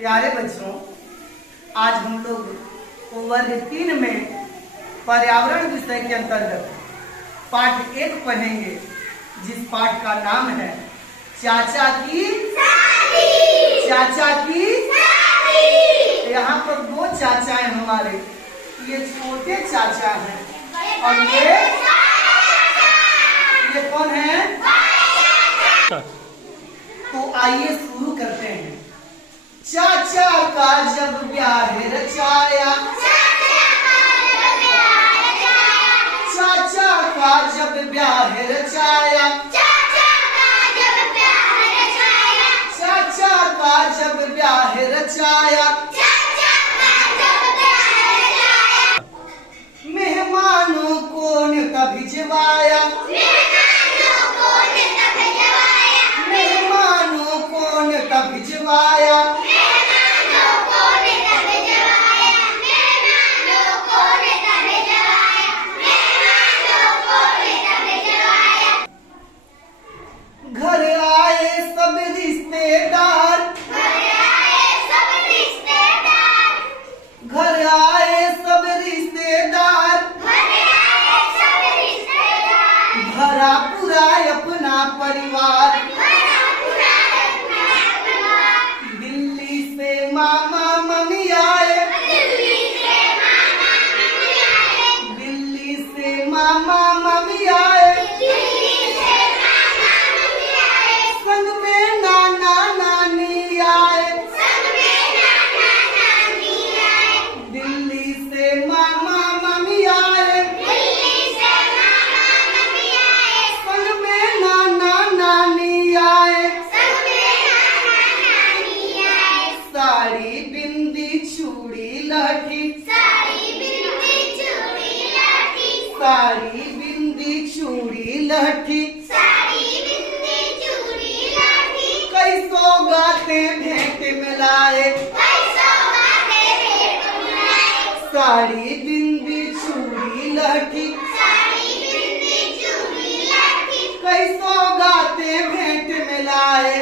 प्यारे बच्चों, आज हम लोग वर्ग 3 में पर्यावरण विषय के अंतर्गत पाठ 1 पढ़ेंगे, जिस पाठ का नाम है चाचा की शादी। चाचा की शादी। यहाँ पर 2 चाचा हैं हमारे, ये छोटे चाचा हैं और ये कौन है? तो आइए शुरू करते हैं। चाचा का जब ब्याह रचाया, चाचा का जब ब्याह रचाया, चाचा का जब ब्याह रचाया, मेहमानों को न्योता भिजवाया, मेहमानों को न्योता भिजवाया, घर आए सब रिश्तेदार, घर आए सब रिश्तेदार, भरा पूरा अपना परिवार, दिल्ली से मामा मम्मी आए, दिल्ली से मामा मम्मी आए, संग में नाना नानी आए, दिल्ली से मामा मम्मी आए, संग में नाना नानी आए, साड़ी बिंदी चूड़ी लहठी, साड़ी बिंदी चूड़ी लहठी, कई सौगाते भेंट में लाए, साड़ी बिंदी चूड़ी लहठी, कई सौगाते भेंट में लाए,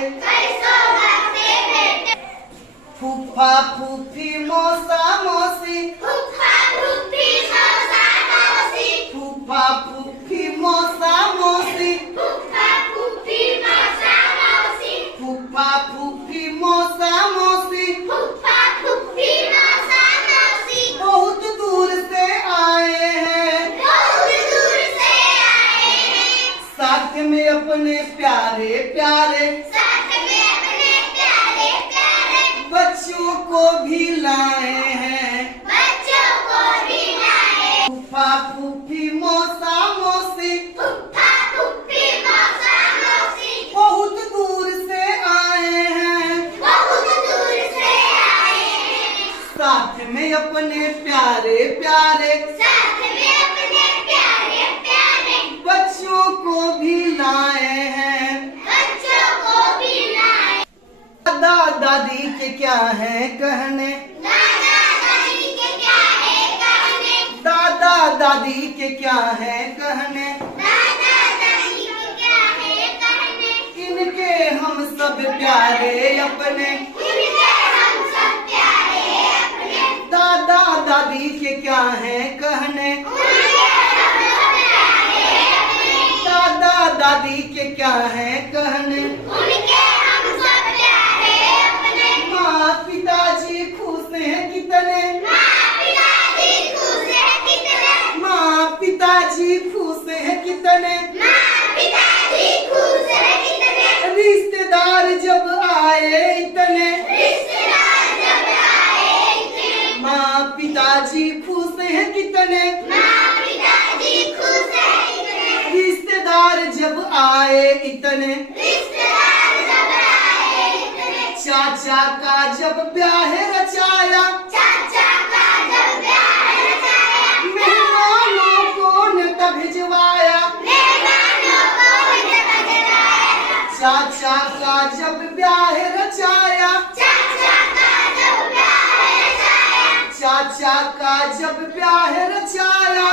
फूफा फूफी मौसा मौसी, फूफा फूफी मौसा मौसी, फूफा फूफी मौसा मौसी, बहुत दूर से आए हैं, साथ में अपने प्यारे प्यारे बच्चों को भी लाए हैं, फूफा फूफी मौसा मौसी, बहुत दूर से आए हैं, साथ में अपने प्यारे प्यारे बच्चों को भी लाए हैं। दादा दादी के क्या है कहने, दादा दादी के क्या है कहने, इनके हम सब प्यारे अपने, दादा दादी के क्या है कहने, दादा दादी के क्या है कहने, माँ पिताजी खुश हैं कितने, माँ पिताजी खुश हैं कितने, रिश्तेदार जब आए इतने, माँ पिताजी खुश हैं कितने, रिश्तेदार जब आए इतने, चाचा का जब ब्याह रचाया, मेहमानों को न्योता भिजवाया, चाचा का जब ब्याह रचाया, चाचा का जब ब्याह रचाया,